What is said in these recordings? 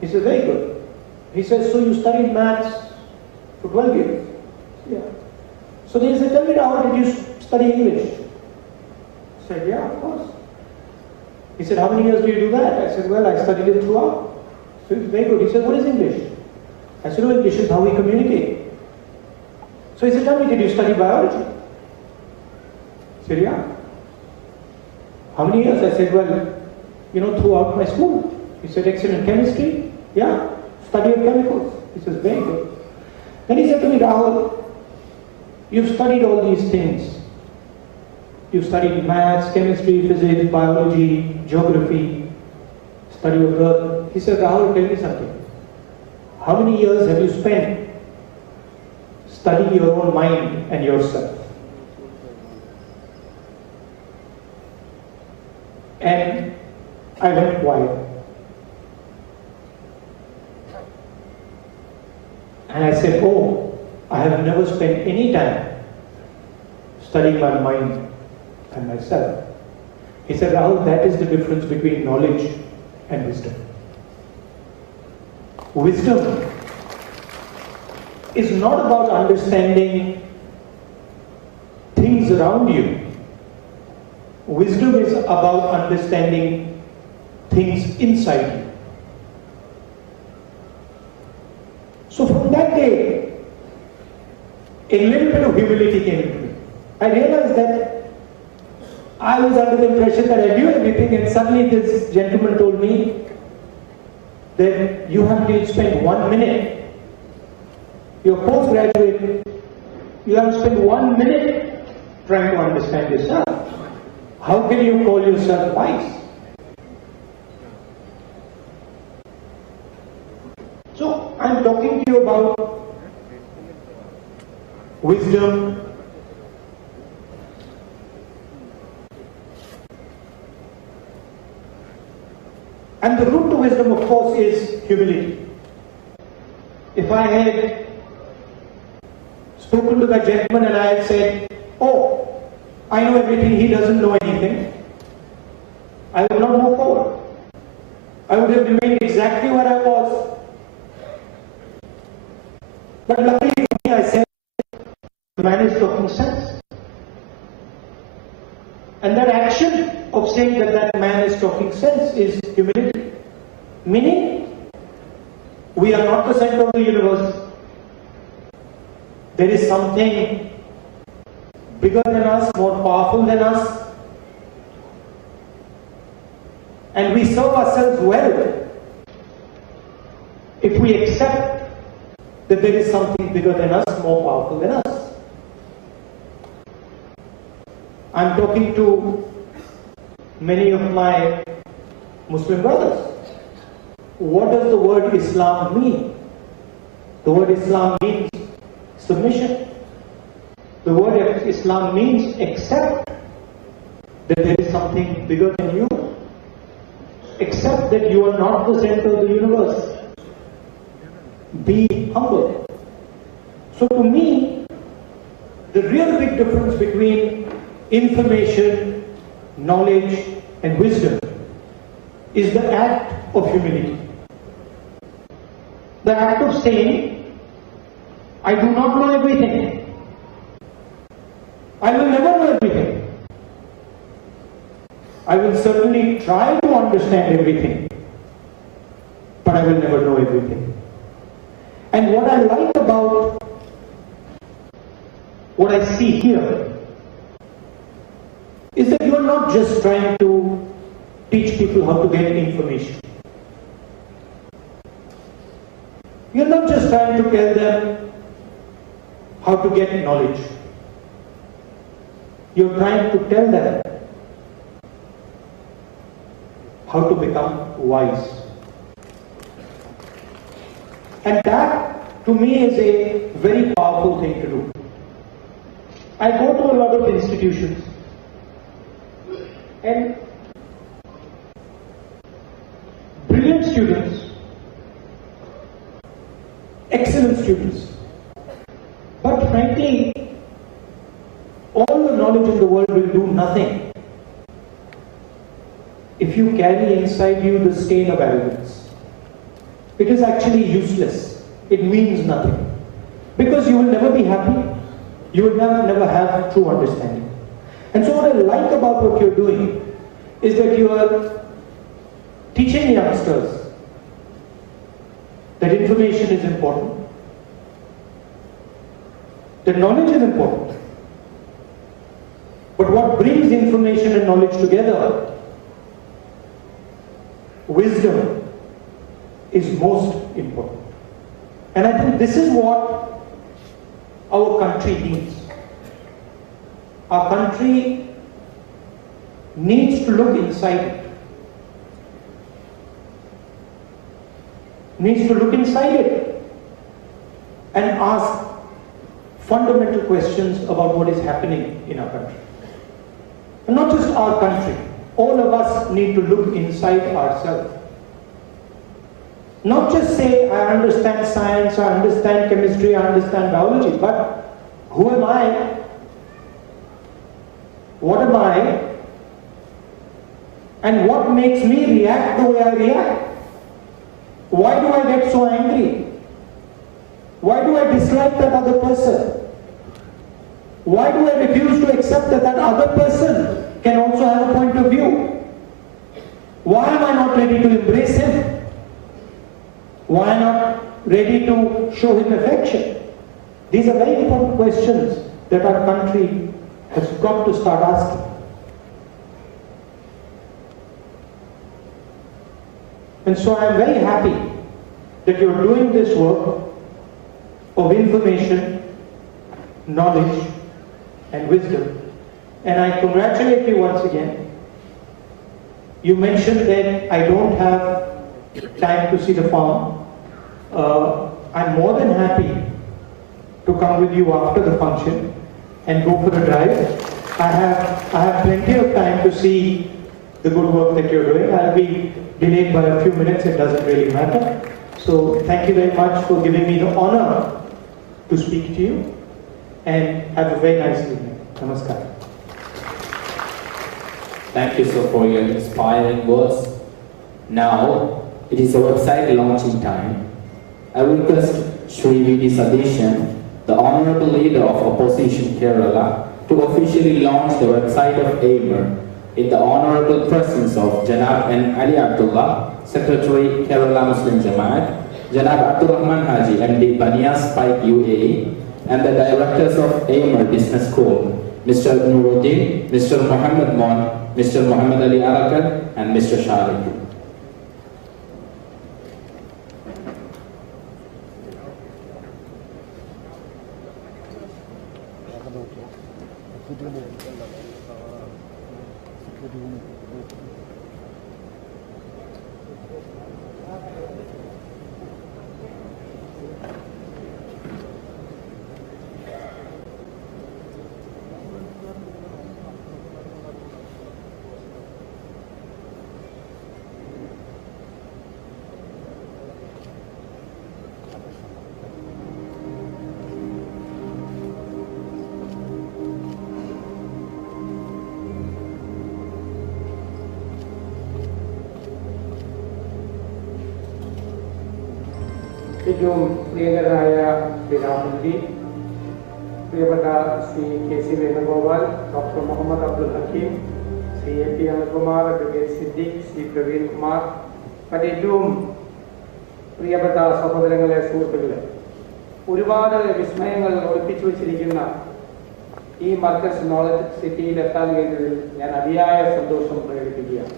He said, very good. He says, so you studied maths for 12 years? Yeah. So then he said, tell me, Rahul, did you study English? I said, yeah, of course. He said, how many years do you do that? I said, well, I studied it throughout. So it's very good. He said, what is English? I said, oh, English is how we communicate. So he said, tell me, did you study biology? I said, yeah. How many years? I said, well, throughout my school. He said, excellent. Chemistry? Yeah. Study of chemicals. He says, very good. Then he said to me, Rahul, you've studied all these things. You've studied maths, chemistry, physics, biology, geography, study of earth. He said, Rahul, tell me something. How many years have you spent studying your own mind and yourself? And I went quiet. And I said, oh, I have never spent any time studying my mind and myself. He said, Rahul, that is the difference between knowledge and wisdom. Wisdom is not about understanding things around you. Wisdom is about understanding things inside you. So from that day, a little bit of humility came into me. I realized that I was under the impression that I knew everything, and suddenly this gentleman told me that you have to spend 1 minute. You're postgraduate, you have to spend 1 minute trying to understand yourself. How can you call yourself wise? So I'm talking to you about wisdom, and the root to wisdom, of course, is humility. If I had spoken to that gentleman and I had said, oh, I know everything, he doesn't know anything, I would not move forward. I would have remained exactly where I was. But luckily for me, I said, the man is talking sense. And that action of saying that that man is talking sense is humility. Meaning, we are not the center of the universe. There is something bigger than us, more powerful than us. And we serve ourselves well if we accept that there is something bigger than us, more powerful than us. I'm talking to many of my Muslim brothers. What does the word Islam mean? The word Islam means submission. The word Islam means accept that there is something bigger than you. Accept that you are not the center of the universe. Be humble. So to me, the real big difference between information, knowledge, and wisdom is the act of humility. The act of saying, I do not know everything. I will never know everything. I will certainly try to understand everything, but I will never know everything. And what I like about what I see here is that you are not just trying to teach people how to get information. You are not just trying to tell them how to get knowledge. You are trying to tell them how to become wise. And that, to me, is a very powerful thing to do. I go to a lot of institutions, and brilliant students, excellent students, but frankly, all the knowledge in the world will do nothing if you carry inside you the stain of arrogance. it is actually useless. It means nothing. Because you will never be happy. You will never have true understanding. And so what I like about what you're doing is that you are teaching youngsters that information is important, that knowledge is important. But what brings information and knowledge together, wisdom, is most important. And I think this is what our country needs. Our country needs to look inside it. Needs to look inside it and ask fundamental questions about what is happening in our country. And not just our country. All of us need to look inside ourselves. Not just say, I understand science, I understand chemistry, I understand biology, but who am I? What am I? And what makes me react the way I react? Why do I get so angry? Why do I dislike that other person? Why do I refuse to accept that that other person can also have a point of view? Why am I not ready to embrace him? Why am I not ready to show him affection? These are very important questions that our country has got to start asking. And so I am very happy that you are doing this work of information, knowledge, and wisdom. And I congratulate you once again. You mentioned that I don't have time to see the farm. I'm more than happy to come with you after the function and go for a drive. I have plenty of time to see the good work that you're doing. I'll be delayed by a few minutes, it doesn't really matter. So thank you very much for giving me the honor to speak to you, and have a very nice evening. Namaskar. Thank you so for your inspiring words. Now, it is a website launching time. I request Shri V.D. Sadeshan, the Honorable Leader of Opposition Kerala, to officially launch the website of AIMER in the honorable presence of Janab N. Ali Abdullah, Secretary Kerala Muslim Jamaat, Janab Abdul Rahman Haji, MD Banias Pike UAE, and the directors of AIMER Business School, Mr. Nuruddin, Mr. Muhammad Mon, Mr. Muhammad Ali Arakat, and Mr. Sharik. Shri Rahul Gandhi, Shri K.C. Venugopal, Dr. Muhammad Abdul Hakim, Shri A.P. Anupkumar, Advocate Siddiq, Shri Praveen Kumar, Padidum, Priyabata, Sahodarangale, Suhurthukale. Uruvadu Vismayangal Olippichu Vechirikkunna ee Marcus Knowledge City il ettan kazhiyadil njan adiyaya santosham prakatikukayanu.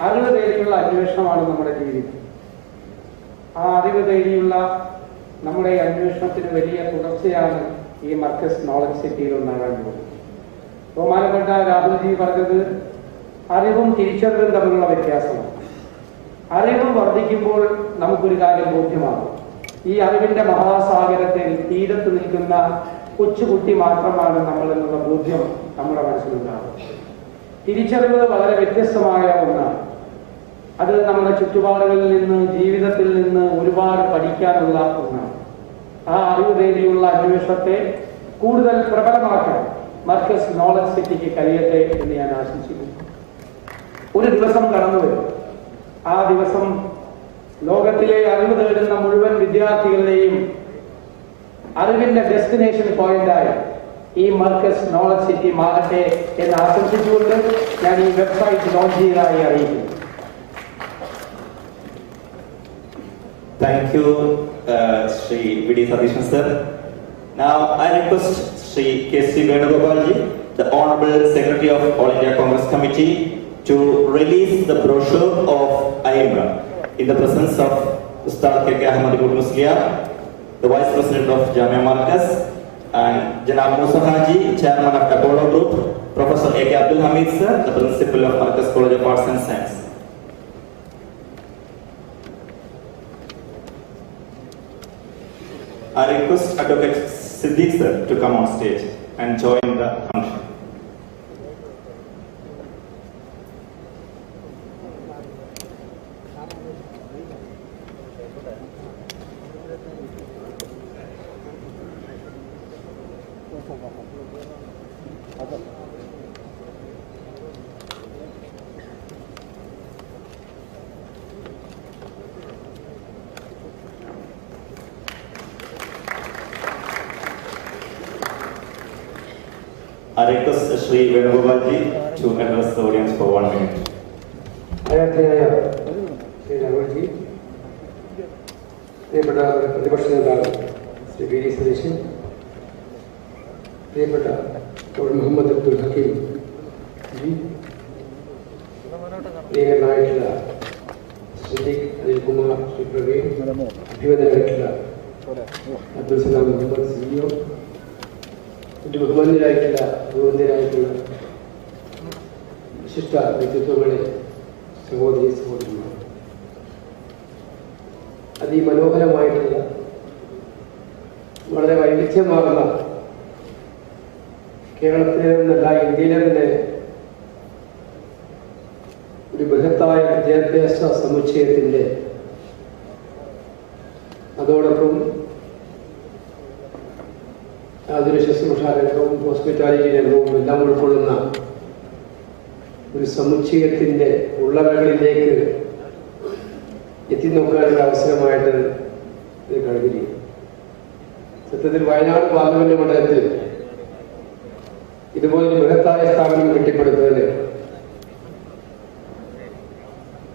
Arivu tediyulla anveshanamanu nammude jeevitham. ആ അറിവ് തേടിയുള്ള നമ്മുടെ അന്വേഷണത്തിന് വലിയ തുടർച്ചയാണ് ഈ മർക്കസ് നോളജ് സിറ്റിയിൽ ഉണ്ടാകാൻ പോകുന്നത്. ബഹുമാനപ്പെട്ട രാഹുൽജി പറഞ്ഞത് അറിവും തിരിച്ചറിവും തമ്മിലുള്ള വ്യത്യാസമാണ്. അറിവ് വർദ്ധിക്കുമ്പോൾ നമുക്കൊരു കാര്യം ബോധ്യമാകും. ഈ അറിവിന്റെ മഹാസാഗരത്തിൽ തീരത്ത് നിൽക്കുന്ന കൊച്ചുകുട്ടി മാത്രമാണ് നമ്മൾ എന്നുള്ള ബോധ്യം നമ്മുടെ മനസ്സിലുണ്ടാകും. തിരിച്ചറിവ് വളരെ വ്യത്യസ്തമായ ഒന്നാണ്. അത് നമ്മുടെ ചുറ്റുപാടുകളിൽ നിന്ന്, ജീവിതത്തിൽ നിന്ന് ഒരുപാട് പഠിക്കാനുള്ള ഒന്നാണ്. ആ അറിവ് തേടിയുള്ള അന്വേഷണത്തെ കൂടുതൽ പ്രബലമാക്കാൻ മർക്കസ് നോളജ് സിറ്റിക്ക് കഴിയട്ടെ എന്ന് ഞാൻ ആശംസിക്കുന്നു. ഒരു ദിവസം കടന്നു വരും. ആ ദിവസം ലോകത്തിലെ അറിവ് തേടുന്ന മുഴുവൻ വിദ്യാർത്ഥികളുടെയും അറിവിന്റെ ഡെസ്റ്റിനേഷൻ പോയിന്റായി ഈ മർക്കസ് നോളജ് സിറ്റി മാറട്ടെ എന്ന് ആശംസിച്ചുകൊണ്ട് ഞാൻ ഈ വെബ്സൈറ്റ് ലോഞ്ച് ചെയ്തതായി അറിയിക്കുന്നു. Thank you, Shri V.D. Sadishan sir. Now I request Shri K.C. Venugopalji, the Honorable Secretary of All India Congress Committee, to release the brochure of IMRA in the presence of Ustad K.K. Ahmad Muslia, the Vice President of Jamia Marcus, and Janab Musa Haji, Chairman of Apollo Group, Professor A.K. Abdul Hamid sir, the Principal of Marcus College of Arts and Science. I request Advocate Siddiq sir to come on stage and join the function. I request Shri Venugopalji to address the audience for 1 minute. ആരാധനയായ ശ്രീ രാഹുൽജി, പ്രിയപ്പെട്ട പ്രതിപക്ഷ നേതാവ് ശ്രീ V.D. സതീശൻ, പ്രിയപ്പെട്ട ഡോക്ടർ മുഹമ്മദ് അബ്ദുൽ ഹക്കീം ജി, പ്രിയങ്കരനായിട്ടുള്ള സിദ്ദീഖ് അനിൽകുമാർ, ശ്രീ പ്രവീൺ, അഭിവന്ദനായിട്ടുള്ള അബ്ദുൽ സലാം മുഹമ്മദ് CEO, മറ്റു ബഹുമാന്യരായിട്ടുള്ള വിശിഷ്ട വ്യക്തിത്വങ്ങളെ, സഹോദരി സഹോദരന്മാർ, അതിമനോഹരമായിട്ടുള്ള വളരെ വൈവിധ്യമാർന്ന കേരളത്തിലെ നിന്നല്ല ഇന്ത്യയിലെ തന്നെ ഒരു ബൃഹത്തായ വിദ്യാഭ്യാസ സമുച്ചയത്തിൻ്റെ അതോടൊപ്പം ആതുര ശുശ്രൂഷ രംഗവും ഹോസ്പിറ്റാലിറ്റി രംഗവും എല്ലാം ഉൾക്കൊള്ളുന്ന ഒരു സമുച്ചയത്തിൻ്റെ ഉള്ളറകളിലേക്ക് എത്തിനോക്കാനുള്ള അവസരമായിട്ട് ഇത് കഴിഞ്ഞിരിക്കും. സത്യത്തിൽ വയനാട് പാർലമെന്റ് മണ്ഡലത്തിൽ ഇതുപോലൊരു ബൃഹത്തായ സ്ഥാപനം കെട്ടിപ്പടുത്തതിന്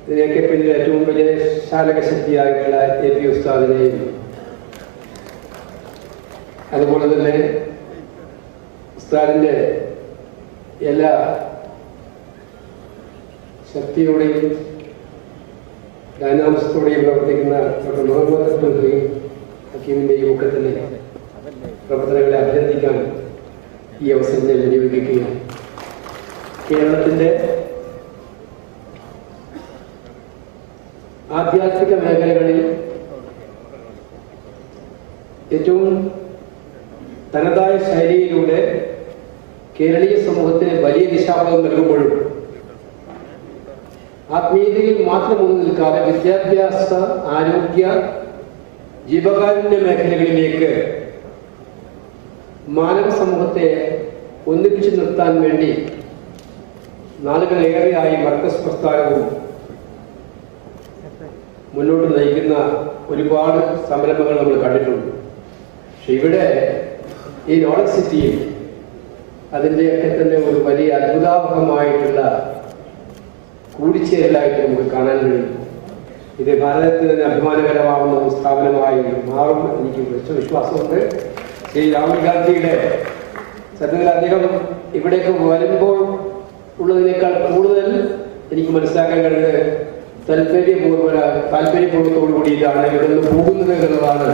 ഇതിനൊക്കെ പിന്നിൽ ഏറ്റവും വലിയ ശാലകശക്തിയായിട്ടുള്ള AP ഉസ്താദിനെയും അതുപോലെ തന്നെ ഉസ്താദിന്റെ എല്ലാ ശക്തിയോടെയും ഡൈനാമിക്സത്തോടെയും പ്രവർത്തിക്കുന്ന ഡോക്ടർ മുഹമ്മദ് അബ്ദുൽ ഹക്കീമിന്റെയും ഒക്കെ തന്നെ പ്രവർത്തനങ്ങളെ അഭ്യർത്ഥിക്കാൻ ഈ അവസരത്തെ വിനിയോഗിക്കുകയാണ്. കേരളത്തിന്റെ ആധ്യാത്മിക മേഖലകളിൽ ഏറ്റവും തനതായ ശൈലിയിലൂടെ കേരളീയ സമൂഹത്തിന് വലിയ ദിശാബോധം നൽകുമ്പോഴും ആത്മീയതയിൽ മാത്രം ഒന്നും നിൽക്കാതെ വിദ്യാഭ്യാസ, ആരോഗ്യ, ജീവകാരുണ്യ മേഖലകളിലേക്ക് മാനവ സമൂഹത്തെ ഒന്നിപ്പിച്ചു നിർത്താൻ വേണ്ടി നാളുകളേറെയായി മർക്കസ് പ്രസ്ഥാനവും മുന്നോട്ട് നയിക്കുന്ന ഒരുപാട് സംരംഭങ്ങൾ നമ്മൾ കണ്ടിട്ടുണ്ട്. പക്ഷെ ഇവിടെ ഈ നോളജ് സിറ്റിയിൽ അതിൻ്റെയൊക്കെ തന്നെ ഒരു വലിയ അത്ഭുതാവഹമായിട്ടുള്ള കൂടിച്ചേരലായിട്ട് നമുക്ക് കാണാൻ കഴിയും. ഇത് ഭാരതത്തിന് തന്നെ അഭിമാനകരമാവുന്ന ഒരു സ്ഥാപനമായി മാറും എനിക്ക് വിശ്വാസമുണ്ട്. ശ്രീ രാഹുൽ ഗാന്ധിയുടെ സത്യത്തിൽ അദ്ദേഹം ഇവിടേക്ക് വരുമ്പോൾ ഉള്ളതിനേക്കാൾ കൂടുതൽ എനിക്ക് മനസ്സിലാക്കാൻ കഴിയുന്നത് താല്പര്യപൂർവ്വത്തോടു കൂടിയിട്ടാണ് ഇവിടെ നിന്ന് പോകുന്നത് എന്നുള്ളതാണ്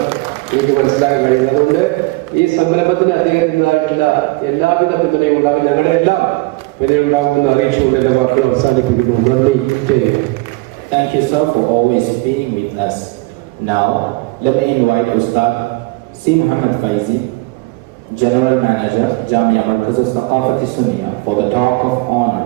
എനിക്ക് മനസ്സിലാക്കാൻ കഴിയുന്നത്. അതുകൊണ്ട് ഈ സംരംഭത്തിന് അദ്ദേഹത്തിൻ്റെതായിട്ടുള്ള എല്ലാവിധ പിന്തുണയും ഉണ്ടാകും, ഞങ്ങളുടെ എല്ലാം പിന്തുണയുണ്ടാകുമെന്ന് അറിയിച്ചുകൊണ്ട് എൻ്റെ വാക്കുകൾ അവസാനിപ്പിക്കുന്നു. നന്ദി. Thank you, sir, for always being with us. Now, let me invite Ustad C. Muhammad Faizi, General Manager, Jamia Markaz Thaqafati Sunniya, for the talk of honor.